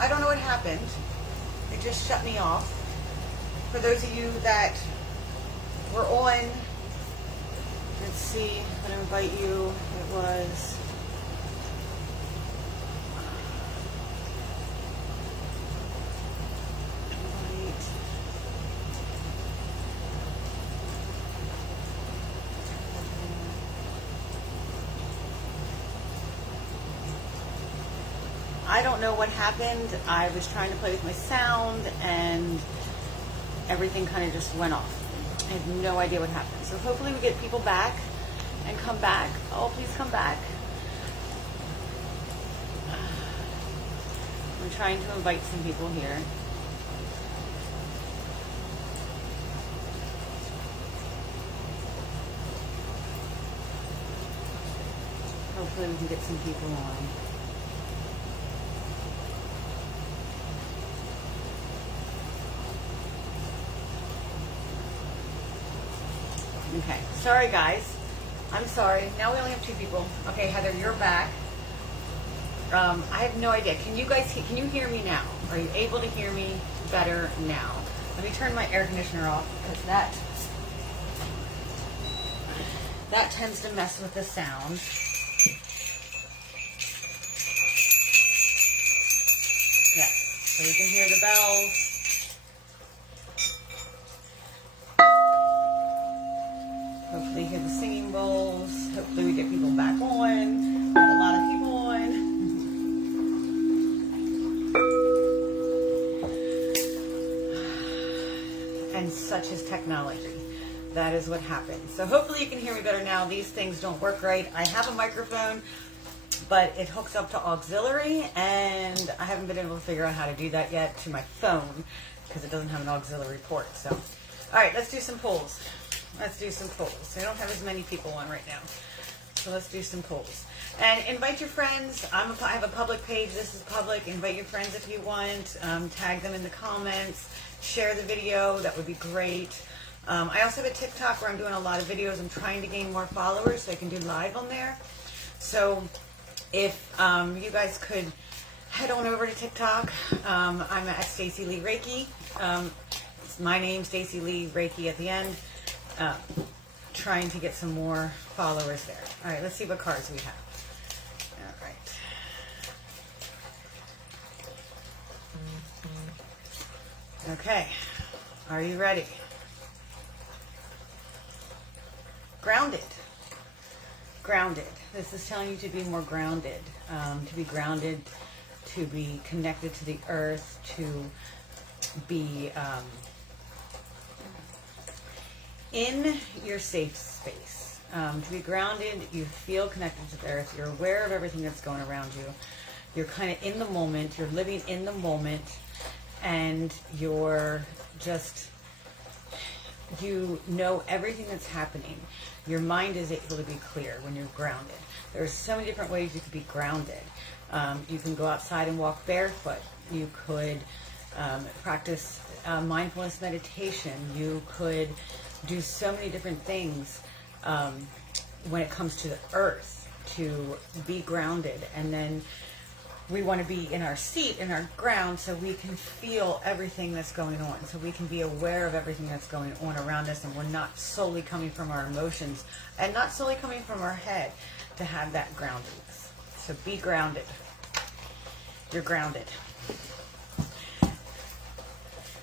I don't know what happened. It just shut me off. For those of you that were on, let's see, I'm going to invite you. It was... I don't know what happened. I was trying to play with my sound and everything kind of just went off. I have no idea what happened. So hopefully we get people back and come back. Oh, please come back. I'm trying to invite some people here. Hopefully we can get some people on. Okay, sorry guys. I'm sorry. Now we only have 2 people. Okay, Heather, you're back. I have no idea. Can you guys, can you hear me now? Are you able to hear me better now? Let me turn my air conditioner off because that tends to mess with the sound. Yes, so you can hear the bells. Hopefully hear the singing bowls. Hopefully we get people back on. Get a lot of people on. And such is technology. That is what happens. So hopefully you can hear me better now. These things don't work right. I have a microphone, but it hooks up to auxiliary, and I haven't been able to figure out how to do that yet to my phone because it doesn't have an auxiliary port. So, all right, let's do some polls. Let's do some polls. I don't have as many people on right now. So let's do some polls. And invite your friends. I have a public page. This is public. Invite your friends if you want. Tag them in the comments. Share the video. That would be great. I also have a TikTok where I'm doing a lot of videos. I'm trying to gain more followers so I can do live on there. So if you guys could head on over to TikTok. I'm at Stacey Lee Reiki. It's my name, Stacey Lee Reiki at the end. Trying to get some more followers there. All right, let's see what cards we have. All right. Okay, are you ready? Grounded. Grounded. This is telling you to be more grounded, to be grounded, to be connected to the earth, to be in your safe space. To be grounded, you feel connected to the earth, you're aware of everything that's going around you, you're kind of in the moment, you're living in the moment, and you're just, you know everything that's happening. Your mind is able to be clear when you're grounded. There's so many different ways you could be grounded. You can go outside and walk barefoot. You could practice mindfulness meditation. You could do so many different things when it comes to the earth to be grounded. And then we want to be in our seat, in our ground, so we can feel everything that's going on. So we can be aware of everything that's going on around us, and we're not solely coming from our emotions and not solely coming from our head to have that groundedness. So be grounded. You're grounded.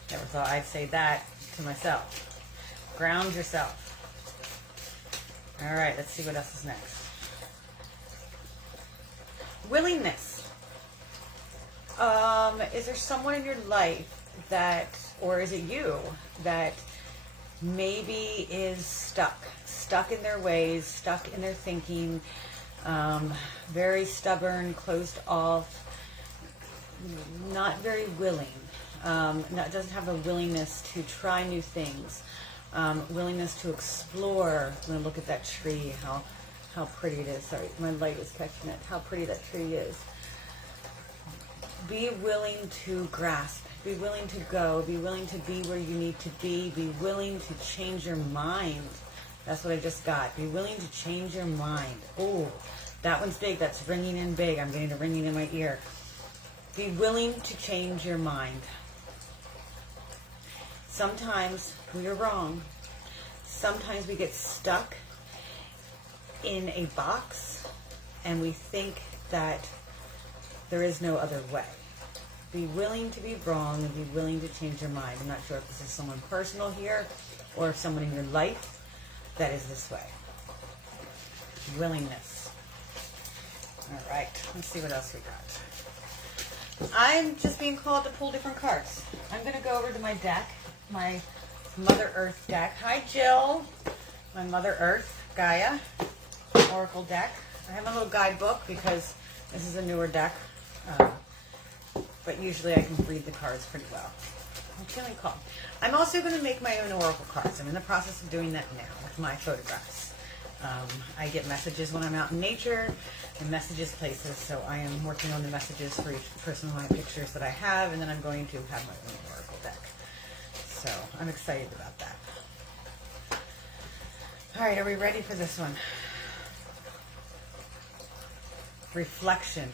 Never thought I'd say that to myself. Ground yourself. All right, let's see what else is next. Willingness. Is there someone in your life that, or is it you, that maybe is stuck in their ways, stuck in their thinking, very stubborn, closed off, not very willing, doesn't have a willingness to try new things, willingness to explore. I'm going to look at that tree, how pretty it is. Sorry, my light is catching it. How pretty that tree is. Be willing to grasp. Be willing to go. Be willing to be where you need to be. Be willing to change your mind. That's what I just got. Be willing to change your mind. Oh, that one's big. That's ringing in big. I'm getting a ringing in my ear. Be willing to change your mind. Sometimes we are wrong. Sometimes we get stuck in a box and we think that there is no other way. Be willing to be wrong and be willing to change your mind. I'm not sure if this is someone personal here or if someone in your life that is this way. Willingness. All right, let's see what else we got. I'm just being called to pull different cards. I'm going to go over to my deck, my Mother Earth deck. Hi, Jill. My Mother Earth, Gaia, Oracle deck. I have my little guidebook because this is a newer deck. But usually I can read the cards pretty well. I'm feeling calm. I'm also going to make my own oracle cards. I'm in the process of doing that now with my photographs. I get messages when I'm out in nature and messages places, so I am working on the messages for each personalized pictures that I have, and then I'm going to have my own oracle deck. So I'm excited about that. All right, are we ready for this one? Reflection.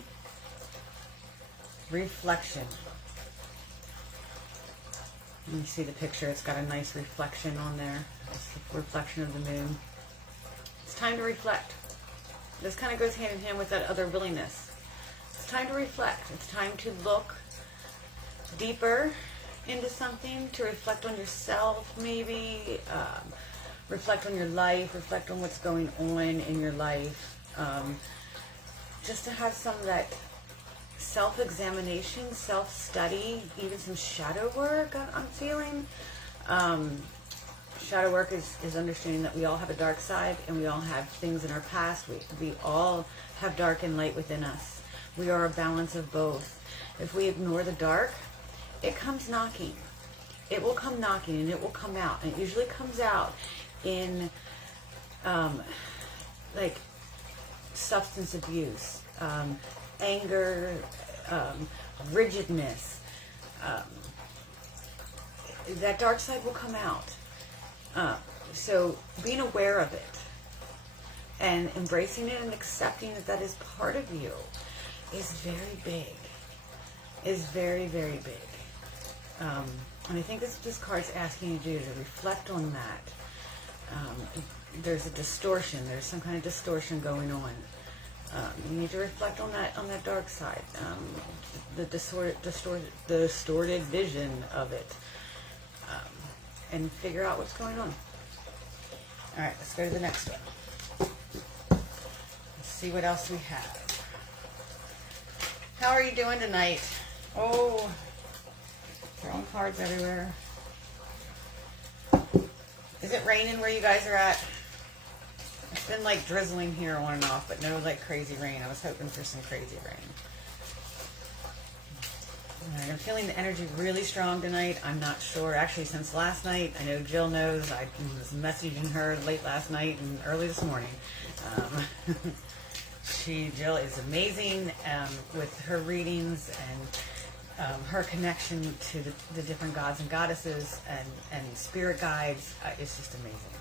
Reflection. Let me see the picture. It's got a nice reflection on there. It's the reflection of the moon. It's time to reflect. This kind of goes hand in hand with that other willingness. It's time to reflect. It's time to look deeper into something, to reflect on yourself maybe, reflect on your life, reflect on what's going on in your life. Just to have some of that self-examination, self-study, even some shadow work I'm feeling. Shadow work is understanding that we all have a dark side and we all have things in our past. We all have dark and light within us. We are a balance of both. If we ignore the dark, it comes knocking. It will come knocking and it will come out. And it usually comes out in like substance abuse, anger, rigidness. That dark side will come out. So being aware of it and embracing it and accepting that that is part of you is very big. Is very, very big. And I think this card's asking you to do, to reflect on that. There's a distortion. There's some kind of distortion going on. You need to reflect on that dark side, the distorted vision of it, and figure out what's going on. All right, let's go to the next one. Let's see what else we have. How are you doing tonight? Oh, throwing cards everywhere. Is it raining where you guys are at? It's been like drizzling here on and off, but no like crazy rain. I was hoping for some crazy rain. All right, I'm feeling the energy really strong tonight. I'm not sure. Actually, since last night, I know Jill knows. I was messaging her late last night and early this morning. Jill is amazing with her readings and her connection to the different gods and goddesses and spirit guides. It's just amazing.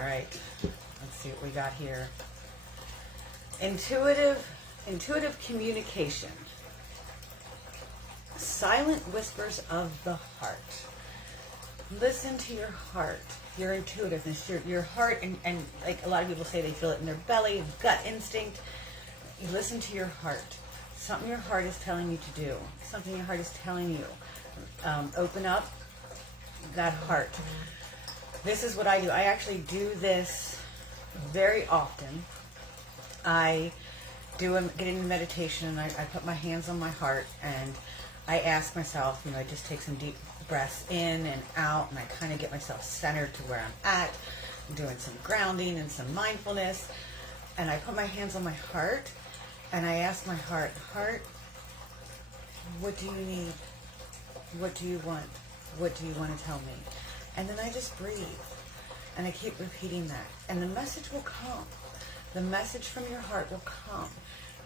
All right. Let's see what we got here. Intuitive communication. Silent whispers of the heart. Listen to your heart, your intuitiveness, your heart, and like a lot of people say they feel it in their belly, gut instinct. You listen to your heart. Something your heart is telling you to do. Something your heart is telling you. Open up that heart. This is what I do. I actually do this very often. I get into meditation and I put my hands on my heart and I ask myself, I just take some deep breaths in and out and I kind of get myself centered to where I'm at. I'm doing some grounding and some mindfulness and I put my hands on my heart and I ask my heart, what do you need? What do you want? What do you want to tell me? And then I just breathe. And I keep repeating that. And the message will come. The message from your heart will come.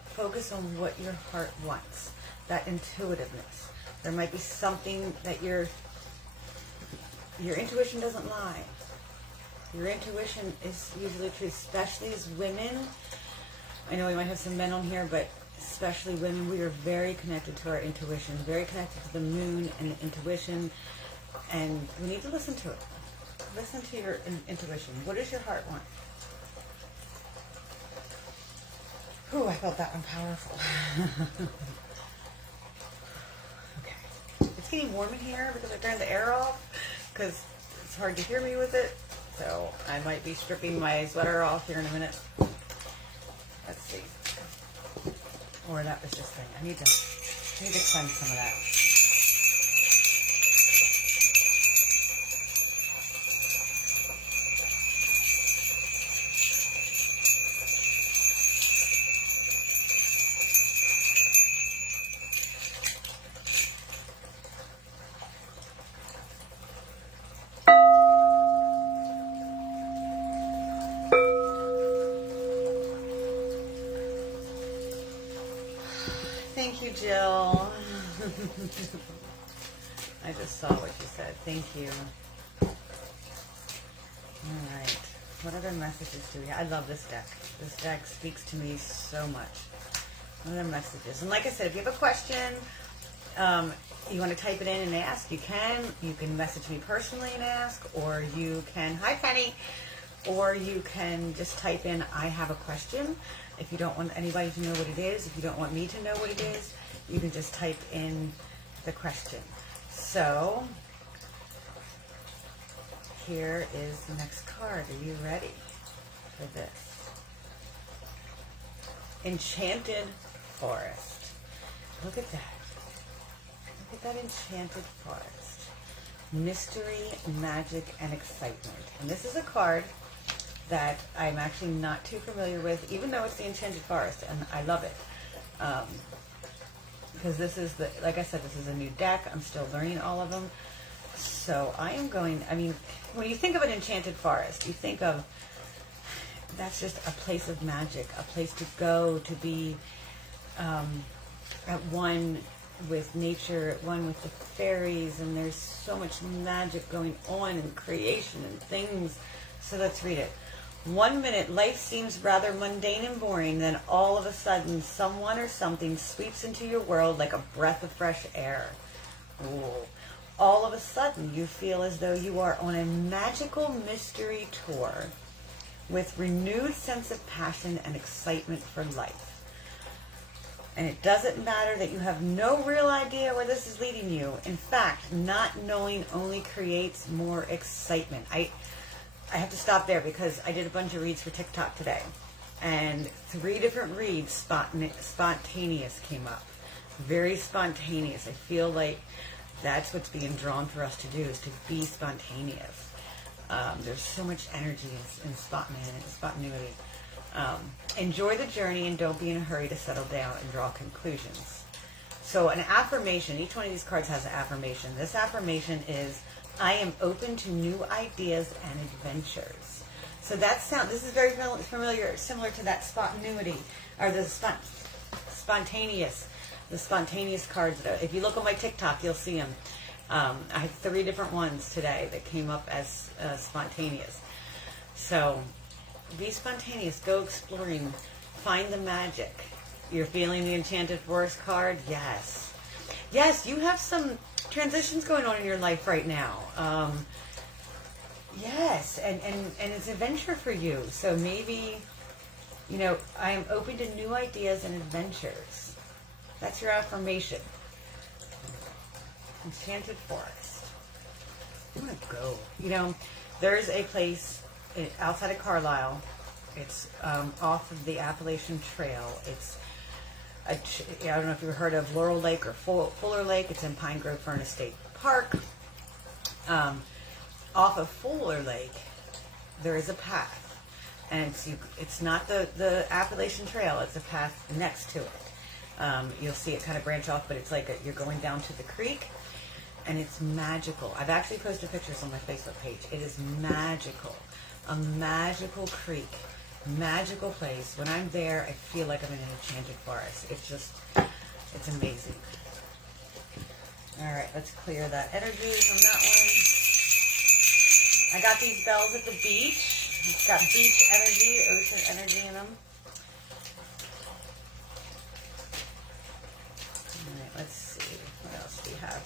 Focus on what your heart wants. That intuitiveness. There might be something that your intuition doesn't lie. Your intuition is usually true, especially as women. I know we might have some men on here, but especially women, we are very connected to our intuition, very connected to the moon and intuition, and we need to listen to it. Listen to your intuition. What does your heart want? Ooh, I felt that one powerful. Okay. It's getting warm in here because I turned the air off because it's hard to hear me with it. So I might be stripping my sweater off here in a minute. Let's see. Or that was just thing. I need to cleanse some of that. Thank you, Jill. I just saw what you said. Thank you. All right. What other messages do we have? I love this deck. This deck speaks to me so much. What other messages? And like I said, if you have a question, you want to type it in and ask, you can. You can message me personally and ask, or you can, hi Penny, or you can just type in, I have a question. If you don't want anybody to know what it is, if you don't want me to know what it is, you can just type in the question. So, here is the next card. Are you ready for this? Enchanted Forest. Look at that. Look at that enchanted forest. Mystery, magic, and excitement. And this is a card that I'm actually not too familiar with, even though it's the Enchanted Forest, and I love it. Because this is the, like I said, this is a new deck. I'm still learning all of them. So I am going, I mean, when you think of an Enchanted Forest, you think of, that's just a place of magic, a place to go, to be at one with nature, at one with the fairies, and there's so much magic going on in creation and things. So let's read it. 1 minute, life seems rather mundane and boring, then all of a sudden, someone or something sweeps into your world like a breath of fresh air. Ooh. All of a sudden, you feel as though you are on a magical mystery tour with renewed sense of passion and excitement for life. And it doesn't matter that you have no real idea where this is leading you. In fact, not knowing only creates more excitement. I have to stop there because I did a bunch of reads for TikTok today. And 3 different reads, spontaneous came up. Very spontaneous. I feel like that's what's being drawn for us to do, is to be spontaneous. There's so much energy in spontaneity. Enjoy the journey and don't be in a hurry to settle down and draw conclusions. So an affirmation, each one of these cards has an affirmation. This affirmation is, I am open to new ideas and adventures. So this is very familiar, similar to that spontaneity, or the spontaneous cards. If you look on my TikTok, you'll see them. I had 3 different ones today that came up as spontaneous. So be spontaneous, go exploring, find the magic. You're feeling the Enchanted Forest card? Yes. Yes, you have some transitions going on in your life right now. Yes, and it's adventure for you. So maybe, I am open to new ideas and adventures. That's your affirmation. Enchanted Forest. I want to go. There's a place outside of Carlisle. It's off of the Appalachian Trail. It's I don't know if you've heard of Laurel Lake or Fuller Lake. It's in Pine Grove Furnace State Park. Off of Fuller Lake, there is a path, and it's not the Appalachian Trail. It's a path next to it. You'll see it kind of branch off, but it's like you're going down to the creek, and it's magical. I've actually posted pictures on my Facebook page. It is magical, a magical creek. Magical place. When I'm there, I feel like I'm in an enchanted forest. It's amazing. All right, let's clear that energy from that one. I got these bells at the beach. It's got beach energy, ocean energy in them.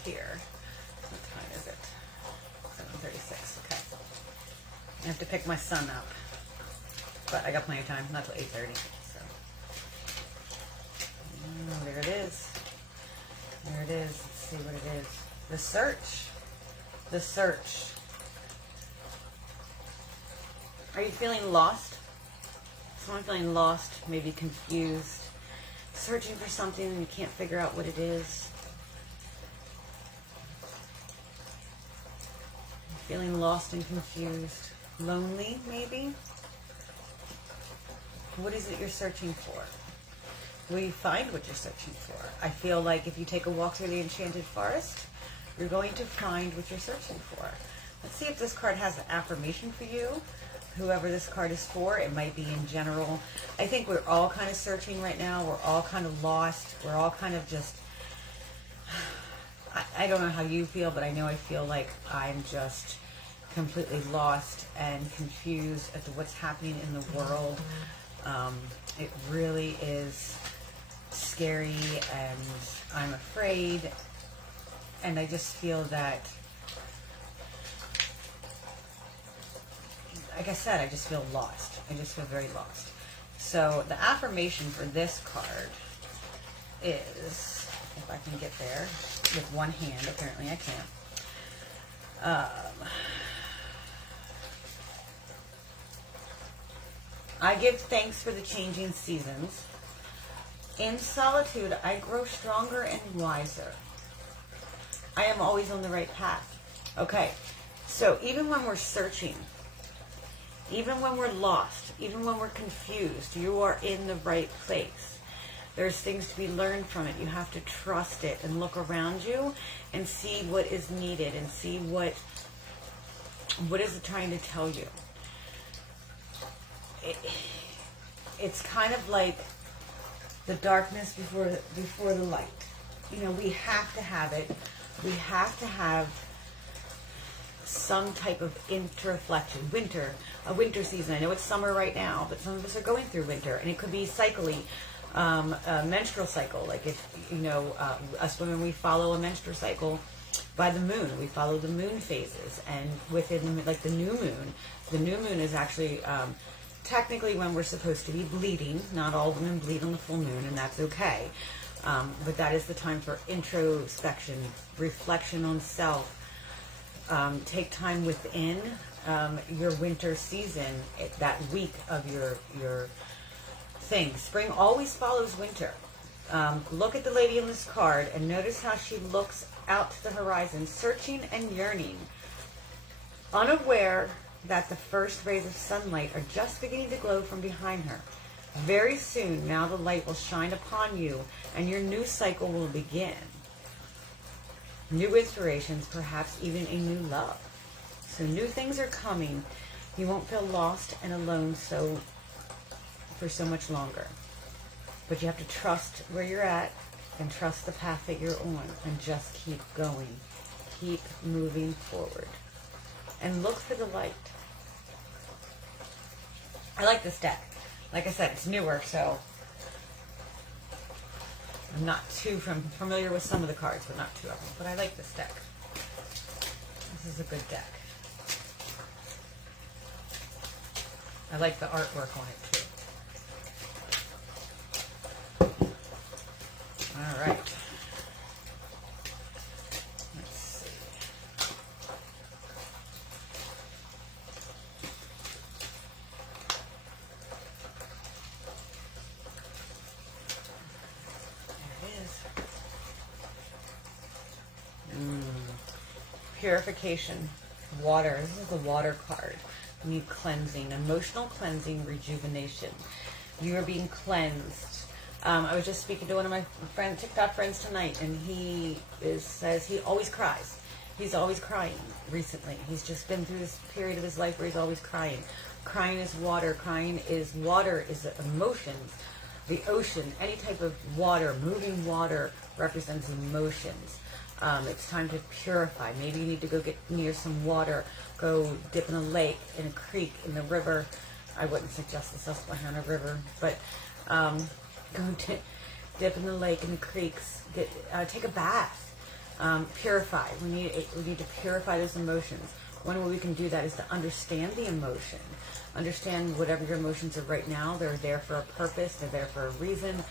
here. What time is it? 7:36. Okay. I have to pick my son up, but I got plenty of time. Not till 8:30. So there it is. There it is. Let's see what it is. The search. The search. Are you feeling lost? Someone feeling lost, maybe confused, searching for something and you can't figure out what it is. Feeling lost and confused. Lonely, maybe? What is it you're searching for? Will you find what you're searching for? I feel like if you take a walk through the Enchanted Forest, you're going to find what you're searching for. Let's see if this card has an affirmation for you. Whoever this card is for, it might be in general. I think we're all kind of searching right now. We're all kind of lost. We're all kind of just, I don't know how you feel, but I know I feel like I'm just completely lost and confused as to what's happening in the world. It really is scary and I'm afraid. And I just feel that, like I said, I just feel lost. I just feel very lost. So the affirmation for this card is, if I can get there with one hand, apparently I can't. I give thanks for the changing seasons. In solitude, I grow stronger and wiser. I am always on the right path. Okay, so even when we're searching, even when we're lost, even when we're confused, you are in the right place. There's things to be learned from it. You have to trust it and look around you and see what is needed and see what is it trying to tell you. It's kind of like the darkness before the light. You know, we have to have it. We have to have some type of interreflection. A winter season. I know it's summer right now, but some of us are going through winter, and it could be cycling, a menstrual cycle. Like if, you know, us women, we follow a menstrual cycle by the moon. We follow the moon phases, and within, like the new moon is actually technically when we're supposed to be bleeding. Not all women bleed on the full moon, and that's okay. But that is the time for introspection, reflection on self. Take time within your winter season, that week of your thing. Spring always follows winter. Look at the lady in this card and notice how she looks out to the horizon, searching and yearning, unaware that the first rays of sunlight are just beginning to glow from behind her. Very soon, now the light will shine upon you and your new cycle will begin. New inspirations, perhaps even a new love. So new things are coming. You won't feel lost and alone for so much longer. But you have to trust where you're at and trust the path that you're on and just keep going. Keep moving forward. And look for the light. I like this deck. Like I said, it's newer, so I'm not too familiar with some of the cards, but not too of them. But I like this deck. This is a good deck. I like the artwork on it too. All right. Let's see. There it is. Purification. Water. This is the water card. You need cleansing, emotional cleansing, rejuvenation. You are being cleansed. I was just speaking to one of my TikTok friends tonight, and he says he always cries. He's always crying recently. He's just been through this period of his life where he's always crying. Crying is water. Water is emotions. The ocean, any type of water, moving water represents emotions. It's time to purify. Maybe you need to go get near some water. Go dip in a lake, in a creek, in the river. I wouldn't suggest the Susquehanna River, but go dip in the lake, in the creeks. Take a bath. Purify. We need to purify those emotions. One way we can do that is to understand the emotion. Understand whatever your emotions are right now. They're there for a purpose. They're there for a reason.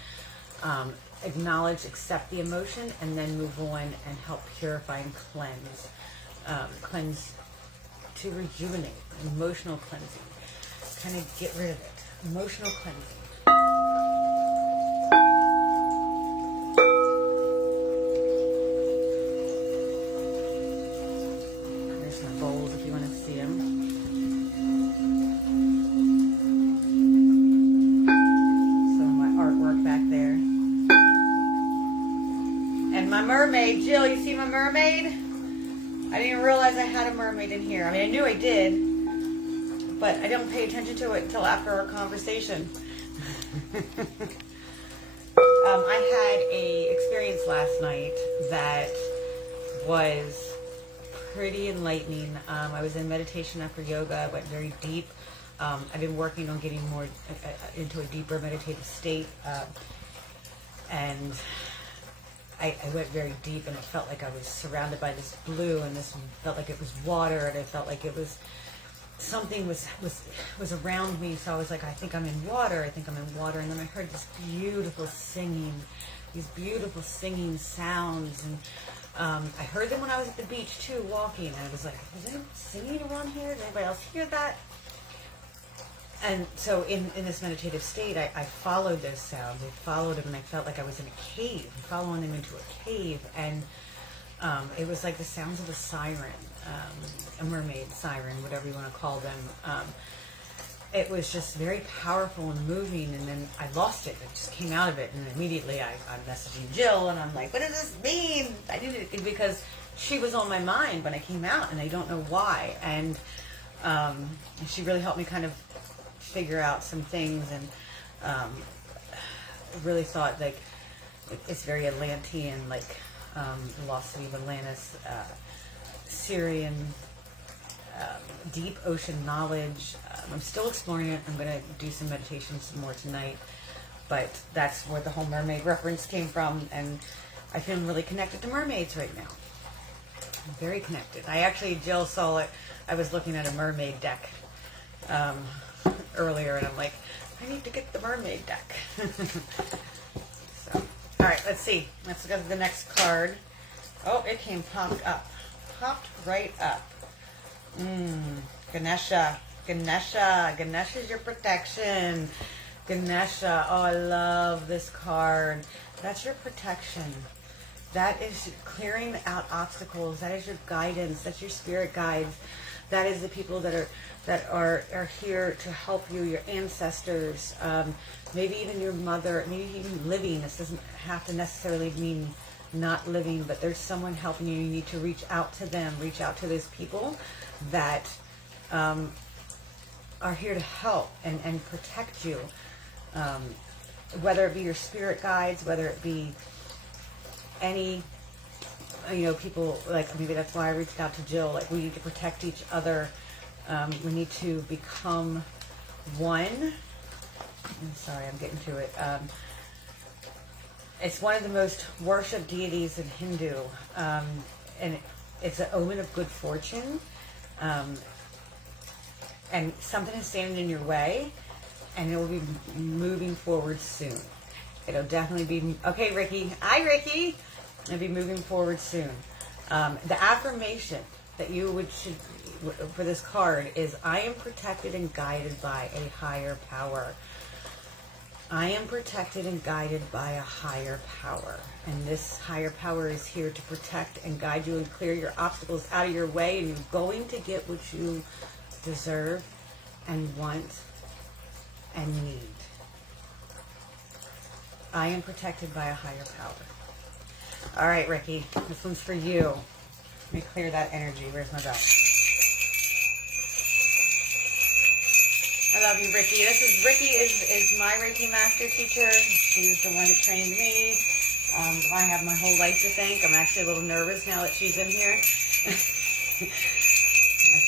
Acknowledge, accept the emotion, and then move on and help purify and cleanse. Cleanse to rejuvenate. Emotional cleansing. Kind of get rid of it. Emotional cleansing. There's my bowls if you want to see them. Some of my artwork back there. And my mermaid, Jill, you see my mermaid? I didn't realize I had a mermaid in here. I mean, I knew I did, but I don't pay attention to it until after our conversation. I had a experience last night that was pretty enlightening. I was in meditation after yoga. I went very deep. I've been working on getting more into a deeper meditative state, and I went very deep, and it felt like I was surrounded by this blue, and this felt like it was water, and it felt like it was something was around me. So I was like, I think I'm in water. I think I'm in water. And then I heard this beautiful singing, these beautiful singing sounds, and I heard them when I was at the beach too, walking. And I was like, is anyone singing around here? Did anybody else hear that? And so in this meditative state, I followed those sounds. I followed them, and I felt like I was in a cave, following them into a cave. And it was like the sounds of a siren, a mermaid siren, whatever you want to call them. It was just very powerful and moving, and then I lost it. It just came out of it, and immediately I'm messaging Jill, and I'm like, what does this mean? I did it because she was on my mind when I came out, and I don't know why. And she really helped me kind of figure out some things, and really thought like it's very Atlantean, like the Lost City of Atlantis, Syrian, deep ocean knowledge. I'm still exploring it. I'm going to do some meditation some more tonight, but that's where the whole mermaid reference came from, and I feel really connected to mermaids right now. I'm very connected. I actually, Jill saw it. I was looking at a mermaid deck earlier, and I'm like, I need to get the mermaid deck. So, all right, let's see. Let's go to the next card. Oh, it came popped right up. Ganesha. Ganesha's your protection. Ganesha. Oh, I love this card. That's your protection. That is clearing out obstacles. That is your guidance. That's your spirit guides. That is the people that are here to help you, your ancestors, maybe even your mother, maybe even living. This doesn't have to necessarily mean not living, but there's someone helping you. You need to reach out to them, reach out to those people that are here to help and protect you, whether it be your spirit guides, whether it be any people, like maybe that's why I reached out to Jill. Like, we need to protect each other. We need to become one. I'm sorry, I'm getting to it. It's one of the most worshipped deities in Hindu, and it's an omen of good fortune. And something is standing in your way, and it will be moving forward soon. It'll definitely be okay, Ricky. Hi, Ricky. It'll be moving forward soon. The affirmation that should for this card is, I am protected and guided by a higher power. I am protected and guided by a higher power. And this higher power is here to protect and guide you and clear your obstacles out of your way. And you're going to get what you deserve and want and need. I am protected by a higher power. All right, Ricky, this one's for you. Let me clear that energy. Where's my bell? I love you, Ricky. Ricky is my Reiki master teacher. She's the one that trained me. I have my whole life to thank. I'm actually a little nervous now that she's in here. I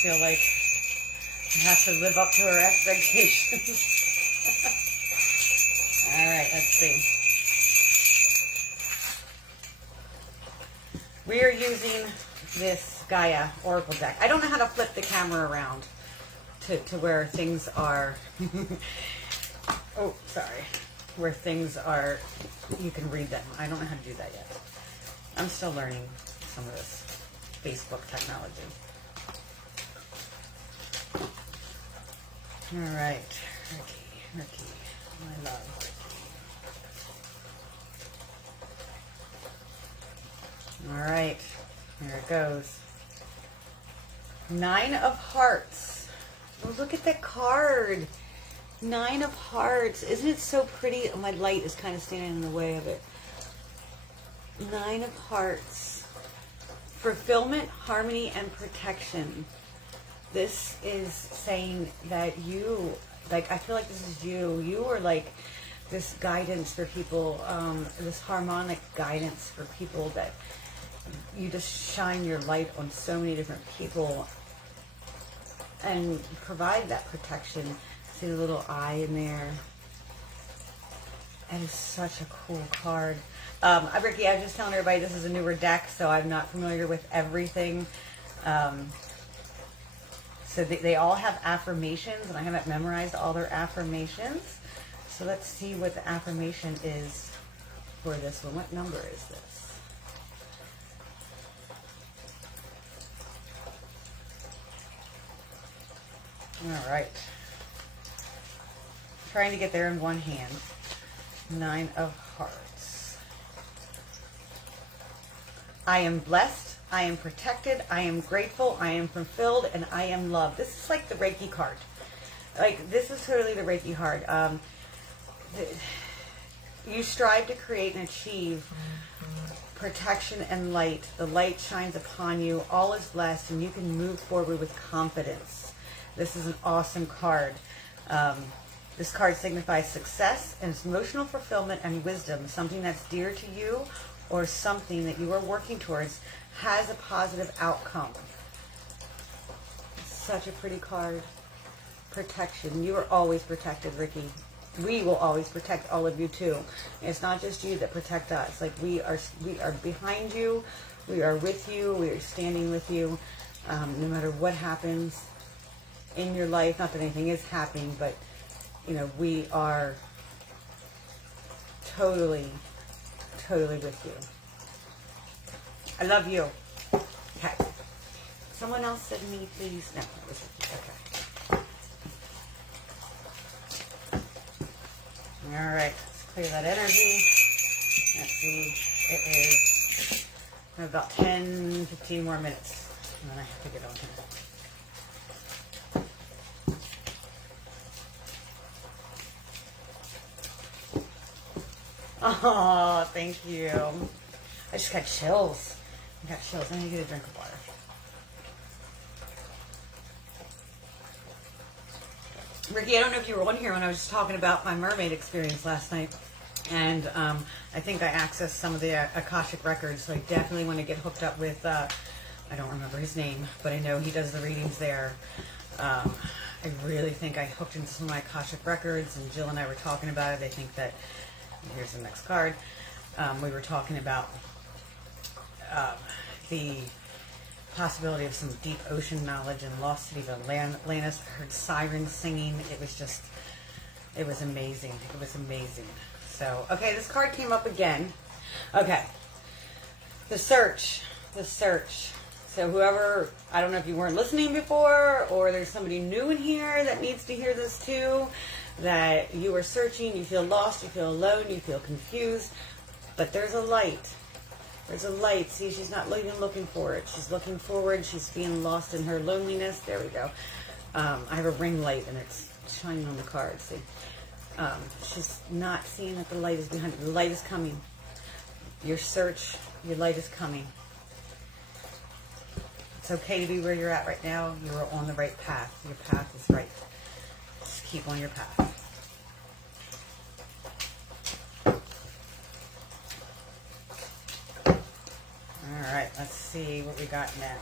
feel like I have to live up to her expectations. All right, let's see. We are using this Gaia Oracle deck. I don't know how to flip the camera around to where things are, oh, sorry, where things are, you can read them. I don't know how to do that yet. I'm still learning some of this Facebook technology. All right, Ricky, my love, Ricky. All right, here it goes. 9 of Hearts. Oh, look at that card. 9 of Hearts. Isn't it so pretty? Oh, my light is kind of standing in the way of it. 9 of Hearts. Fulfillment, harmony, and protection. This is saying that you, like, I feel like this is you. You are like this guidance for people, this harmonic guidance for people, that you just shine your light on so many different people and provide that protection. See the little eye in there? That is such a cool card. Ricky, I was just telling everybody this is a newer deck, so I'm not familiar with everything. So they all have affirmations, and I haven't memorized all their affirmations. So let's see what the affirmation is for this one. What number is this? All right. Trying to get there in one hand. 9 of Hearts. I am blessed. I am protected. I am grateful. I am fulfilled, and I am loved. This is like the Reiki card. Like, this is totally the Reiki card. You strive to create and achieve protection and light. The light shines upon you. All is blessed, and you can move forward with confidence. This is an awesome card. This card signifies success and emotional fulfillment and wisdom. Something that's dear to you or something that you are working towards has a positive outcome. Such a pretty card. Protection. You are always protected, Ricky. We will always protect all of you too. It's not just you that protect us. Like, we are behind you. We are with you. We are standing with you. No matter what happens in your life, not that anything is happening, but you know, we are totally with you. I love you. Okay. Someone else said me, please. No, that was okay. All right. Let's clear that energy. Let's see. It is about 10, 15 more minutes. And then I have to get on here. Oh, thank you. I just got chills. I got chills. I need to get a drink of water. Ricky, I don't know if you were on here when I was just talking about my mermaid experience last night. And I think I accessed some of the Akashic records, so I definitely want to get hooked up with, I don't remember his name, but I know he does the readings there. I really think I hooked into some of my Akashic records, and Jill and I were talking about it. I think that, here's the next card, we were talking about the possibility of some deep ocean knowledge and lost city of Atlantis. I heard sirens singing. It was amazing. It was amazing. So, okay, this card came up again. Okay. The search. So whoever, I don't know if you weren't listening before, or there's somebody new in here that needs to hear this too, that you are searching, you feel lost, you feel alone, you feel confused, but there's a light. There's a light. See, she's not even looking for it. She's looking forward. She's being lost in her loneliness. There we go. I have a ring light, and it's shining on the card. See, she's not seeing that the light is behind her. The light is coming. Your search, your light is coming. It's okay to be where you're at right now. You are on the right path. Your path is right. Just keep on your path. All right, let's see what we got now.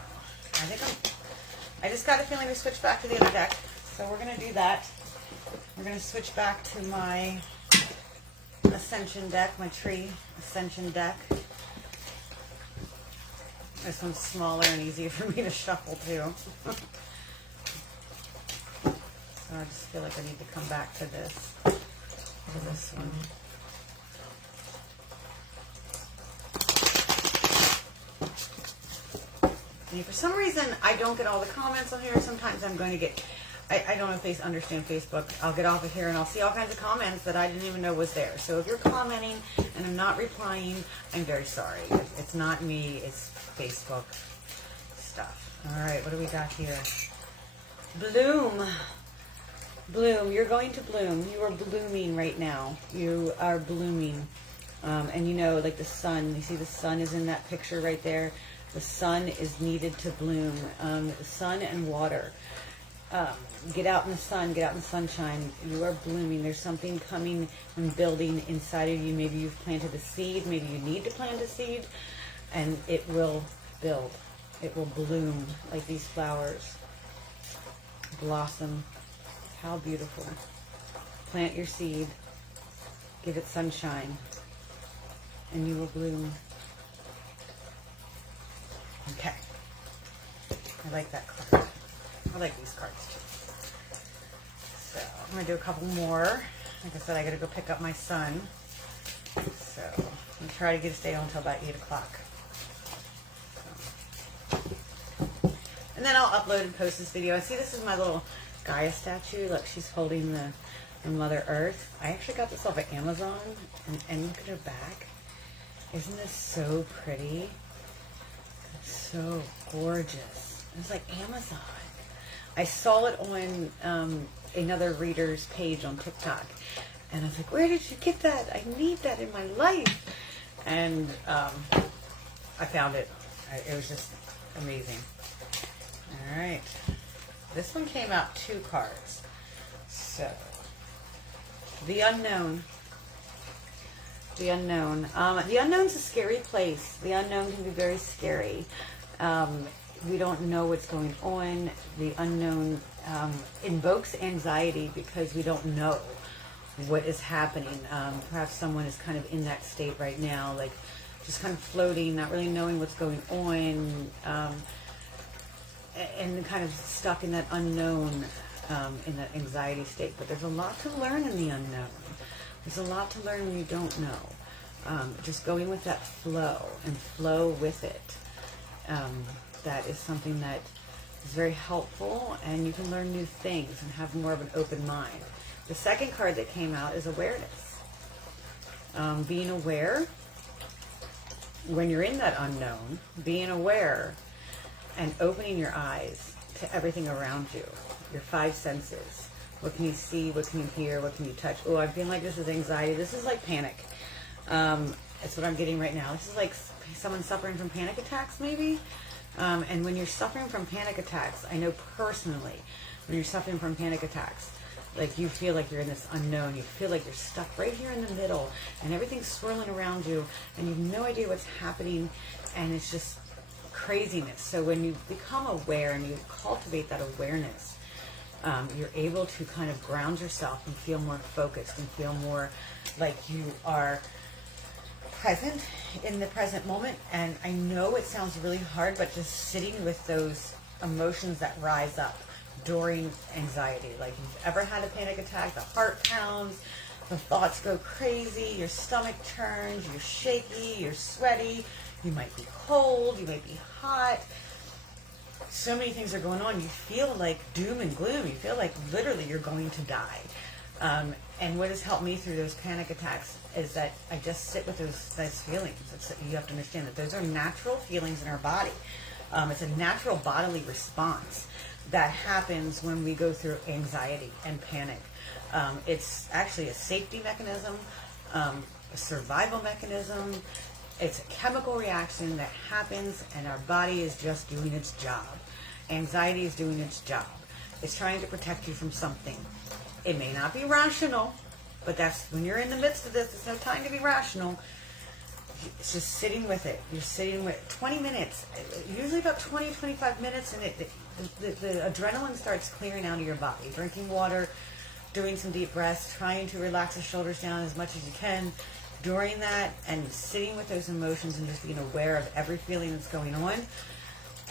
I just got a feeling to switch back to the other deck, so we're going to do that. We're going to switch back to my Ascension deck, my Tree Ascension deck. This one's smaller and easier for me to shuffle too. So I just feel like I need to come back to this one. And for some reason, I don't get all the comments on here. Sometimes I'm going to get, I don't know if they understand Facebook. I'll get off of here and I'll see all kinds of comments that I didn't even know was there. So if you're commenting and I'm not replying, I'm very sorry. It's not me, it's Facebook stuff. All right, what do we got here? Bloom. Bloom, you're going to bloom. You are blooming right now. You are blooming. And you know, like the sun, you see the sun is in that picture right there. The sun is needed to bloom. The sun and water. Get out in the sun, get out in the sunshine. You are blooming. There's something coming and building inside of you. Maybe you've planted a seed. Maybe you need to plant a seed. And it will build. It will bloom like these flowers. Blossom. How beautiful. Plant your seed. Give it sunshine. And you will bloom. Okay. I like that card. I like these cards too. So I'm going to do a couple more. Like I said, I got to go pick up my son. So I'm going to try to stay on until about 8 o'clock. So. And then I'll upload and post this video. I see this is my little Gaia statue. Look, she's holding the Mother Earth. I actually got this off of Amazon. And look at her back. Isn't this so pretty? So gorgeous. It's like Amazon. I saw it on another reader's page on TikTok. And I was like, where did you get that? I need that in my life. And I found it. It was just amazing. All right. This one came out 2 cards. So, the unknown. The unknown. The unknown's a scary place. The unknown can be very scary. We don't know what's going on. The unknown invokes anxiety because we don't know what is happening. Perhaps someone is kind of in that state right now, like just kind of floating, not really knowing what's going on, and kind of stuck in that unknown, in that anxiety state. But there's a lot to learn in the unknown. There's a lot to learn when you don't know. Just going with that flow and flow with it. That is something that is very helpful, and you can learn new things and have more of an open mind. The second card that came out is awareness. Being aware when you're in that unknown, being aware and opening your eyes to everything around you, your 5 senses. What can you see? What can you hear? What can you touch? Oh, I'm feeling like this is anxiety. This is like panic. That's what I'm getting right now. This is like someone suffering from panic attacks, maybe. And when you're suffering from panic attacks, I know personally, when you're suffering from panic attacks, like you feel like you're in this unknown. You feel like you're stuck right here in the middle, and everything's swirling around you, and you have no idea what's happening, and it's just craziness. So when you become aware and you cultivate that awareness, you're able to kind of ground yourself and feel more focused and feel more like you are present in the present moment. And I know it sounds really hard, but just sitting with those emotions that rise up during anxiety, like you've ever had a panic attack, the heart pounds, the thoughts go crazy, your stomach turns, you're shaky, you're sweaty, you might be cold, you might be hot. So many things are going on. You feel like doom and gloom. You feel like literally you're going to die. And what has helped me through those panic attacks is that I just sit with those feelings. You have to understand that those are natural feelings in our body. It's a natural bodily response that happens when we go through anxiety and panic. It's actually a safety mechanism, a survival mechanism. It's a chemical reaction that happens, and our body is just doing its job. Anxiety is doing its job. It's trying to protect you from something. It may not be rational, but that's when you're in the midst of this, it's no time to be rational. It's just sitting with it. You're sitting with 20 minutes, usually about 20, 25 minutes, and the adrenaline starts clearing out of your body. Drinking water, doing some deep breaths, trying to relax the shoulders down as much as you can, during that and sitting with those emotions and just being aware of every feeling that's going on.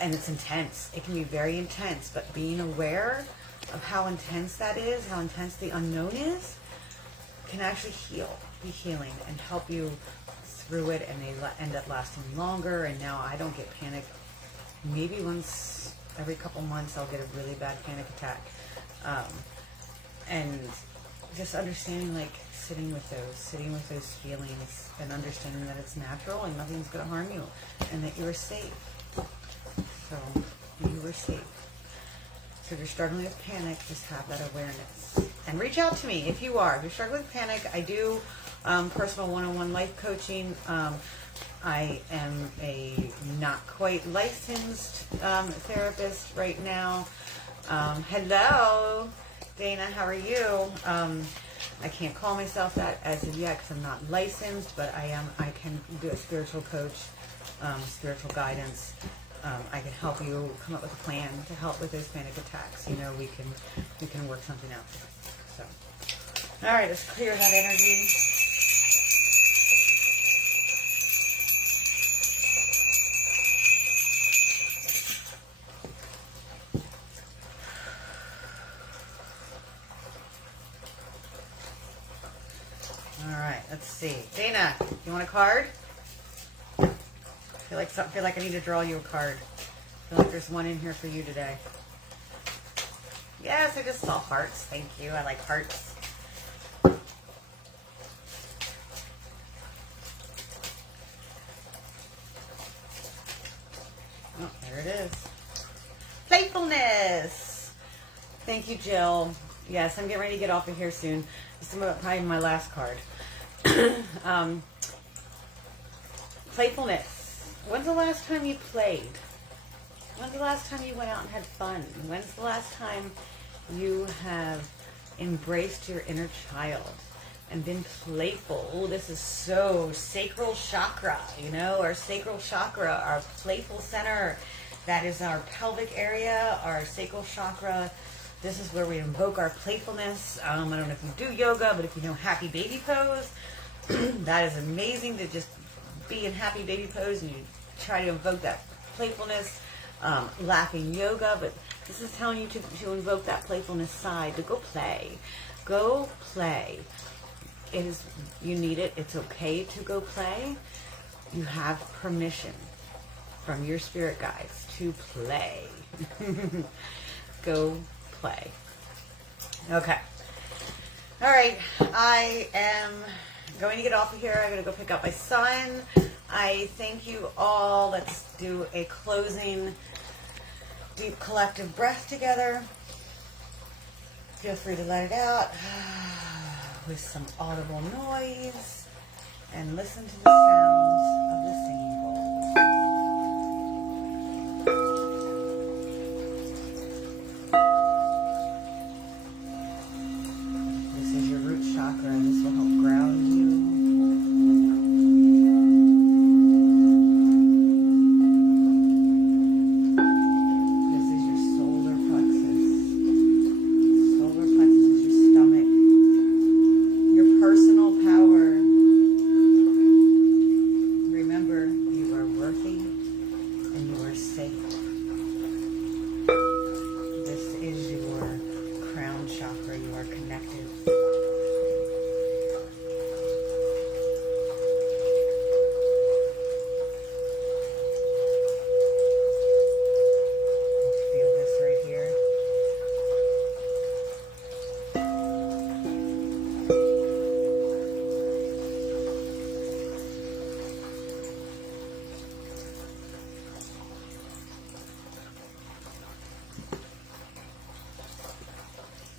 And it's intense. It can be very intense, but being aware of how intense that is, how intense the unknown is, can actually be healing and help you through it, and they end up lasting longer. And now I don't get panic. Maybe once every couple months I'll get a really bad panic attack. And just understanding, like, sitting with those feelings and understanding that it's natural and nothing's going to harm you and that you're safe. So you were safe. So if you're struggling with panic, just have that awareness. And reach out to me if you are. If you're struggling with panic, I do personal one-on-one life coaching. I am a not quite licensed therapist right now. Hello, Dana, how are you? I can't call myself that as of yet because I'm not licensed, but I can do a spiritual coach, spiritual guidance. I can help you come up with a plan to help with those panic attacks. You know, we can work something out. So, all right, let's clear that energy. All right, let's see. Dana, you want a card? I feel like I need to draw you a card. I feel like there's one in here for you today. Yes, I just saw hearts. Thank you. I like hearts. Oh, there it is. Playfulness. Thank you, Jill. Yes, I'm getting ready to get off of here soon. This is probably my last card. Playfulness. When's the last time you played? When's the last time you went out and had fun? When's the last time you have embraced your inner child and been playful? Oh, this is so sacral chakra, you know, our sacral chakra, our playful center. That is our pelvic area, our sacral chakra. This is where we invoke our playfulness. I don't know if you do yoga, but if you know happy baby pose, that is amazing to just be in happy baby pose and you try to invoke that playfulness. Laughing yoga, but this is telling you to invoke that playfulness side, to go play. Go play. You need it. It's okay to go play. You have permission from your spirit guides to play. Go play. Okay. All right. I am going to get off of here. I'm going to go pick up my son. I thank you all. Let's do a closing deep collective breath together. Feel free to let it out with some audible noise and listen to the sounds of the singing bowl. This is your root chakra. This will help ground you.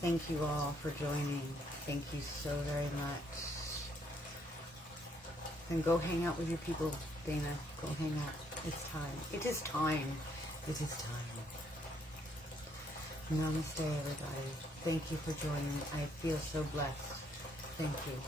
Thank you all for joining. Thank you so very much. Then go hang out with your people, Dana. Go hang out. It's time. It is time. It is time. Namaste, everybody. Thank you for joining. I feel so blessed. Thank you.